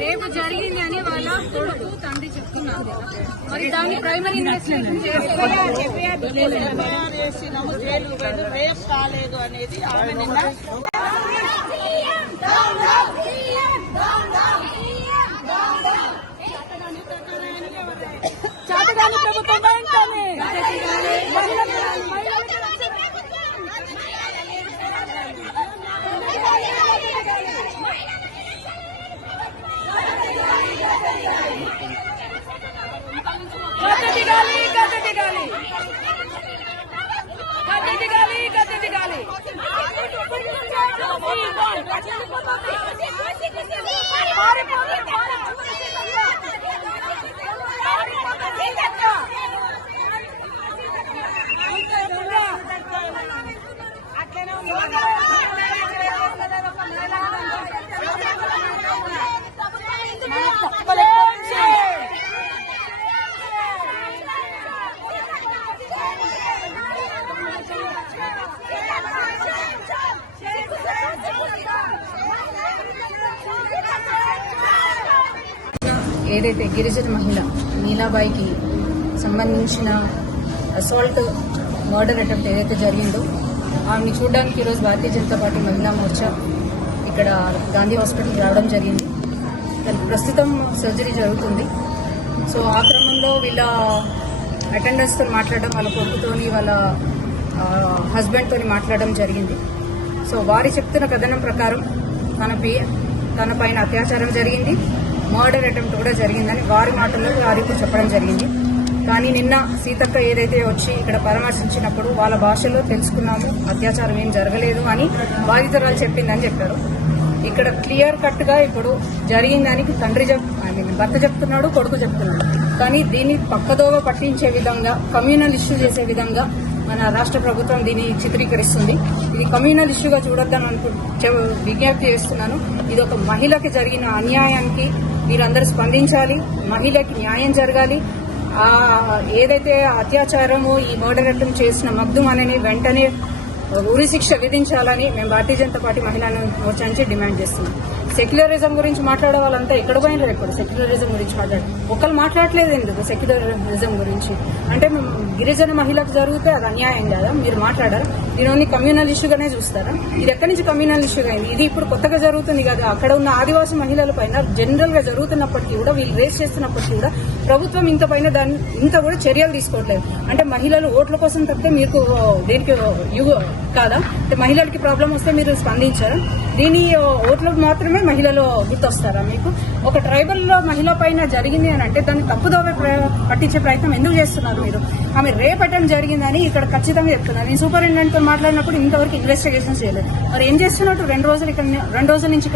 రేపు జరిగింది అని వాళ్ళ కొడుకు తండ్రి చెప్తున్నారు మరి దాన్ని ప్రైమరీ ఇన్వెస్టిగేషన్ కాలేదు అనేది ఆమె నిన్న చాటగాని ప్రభుత్వం వెంటనే గద్దె దిగాలి గద్దె దిగాలి గద్దె దిగాలి గద్దె దిగాలి ఏదైతే గిరిజన మహిళ నీలాబాయికి సంబంధించిన అసాల్ట్ మర్డర్ అటెంప్ట్ ఏదైతే జరిగిందో ఆమెని చూడడానికి ఈరోజు భారతీయ జనతా పార్టీ మహిళా మోర్చా ఇక్కడ గాంధీ హాస్పిటల్కి రావడం జరిగింది. ప్రస్తుతం సర్జరీ జరుగుతుంది. సో ఆ క్రమంలో వీళ్ళ అటెండర్స్తో మాట్లాడడం వాళ్ళ కొడుకుతోని వాళ్ళ హస్బెండ్తో మాట్లాడడం జరిగింది. సో వారి చెప్తున్న కథనం ప్రకారం తన పి తన పైన అత్యాచారం జరిగింది. మర్డర్ అటెంప్ట్ కూడా జరిగిందని వారి మాటల్లో వారికి చెప్పడం జరిగింది. కానీ నిన్న సీతక్క ఏదైతే వచ్చి ఇక్కడ పరామర్శించినప్పుడు వాళ్ళ భాషలో తెలుసుకున్నాము అత్యాచారం ఏం జరగలేదు అని బాధితురాలు చెప్పిందని చెప్పారు. ఇక్కడ క్లియర్ కట్గా ఇప్పుడు జరిగిందని తండ్రి చెప్ ఐ మీన్ భర్త చెప్తున్నాడు కొడుకు చెప్తున్నాడు. కానీ దీన్ని పక్కదోవ పట్టించే విధంగా కమ్యూనల్ ఇష్యూ చేసే విధంగా మన రాష్ట్ర ప్రభుత్వం దీన్ని చిత్రీకరిస్తుంది. ఇది కమ్యూనల్ ఇష్యూగా చూడొద్దని అనుకు విజ్ఞప్తి చేస్తున్నాను. ఇది ఒక మహిళకి జరిగిన అన్యాయానికి మీరందరూ స్పందించాలి మహిళకి న్యాయం జరగాలి. ఆ ఏదైతే అత్యాచారము ఈ మర్డర్ చేసిన మగ్దుమ్ అని వెంటనే ఉరిశిక్ష విధించాలని మేము భారతీయ జనతా పార్టీ మహిళా మోర్చా నుంచి డిమాండ్ చేస్తున్నాం. సెక్యులరిజం గురించి మాట్లాడే వాళ్ళంతా ఎక్కడ పోయినారు ఇప్పుడు సెక్యులరిజం గురించి మాట్లాడు. ఒకరు మాట్లాడలేదు ఎందుకు సెక్యులరిజం గురించి? అంటే గిరిజన మహిళకు జరిగితే అది అన్యాయం కదా? మీరు మాట్లాడారు? దీని ఓన్లీ కమ్యూనల్ ఇష్యూగానే చూస్తారా? ఇది ఎక్కడి నుంచి కమ్యూనల్ ఇష్యూగా అయింది? ఇది ఇప్పుడు కొత్తగా జరుగుతుంది కదా. అక్కడ ఉన్న ఆదివాసీ మహిళల పైన జనరల్గా జరుగుతున్నప్పటికీ కూడా వీళ్ళు రేస్ చేస్తున్నప్పటికీ కూడా ప్రభుత్వం ఇంత పైన దాన్ని ఇంత కూడా చర్యలు తీసుకోవట్లేదు. అంటే మహిళలు ఓట్ల కోసం తప్పితే మీకు దేనికి యుగ కాదా? అంటే మహిళలకి ప్రాబ్లం వస్తే మీరు స్పందించారా? దీని ఓట్లకు మాత్రమే మహిళలు గుర్తొస్తారా మీకు? ఒక ట్రైబల్లో మహిళ పైన జరిగింది అని అంటే దాన్ని తప్పుదోవ ప్ర- పట్టించే ప్రయత్నం ఎందుకు చేస్తున్నారు మీరు? ఆమె రేపటం జరిగిందని ఇక్కడ ఖచ్చితంగా చెప్తున్నారు. నేను సూపరింటెండెంట్తో మాట్లాడినప్పుడు ఇంతవరకు ఇన్వెస్టిగేషన్ చేయలేదు. మరి ఏం చేస్తున్నట్టు రెండు రోజులు ఇక్కడ రెండు రోజుల నుంచి ఇక్కడ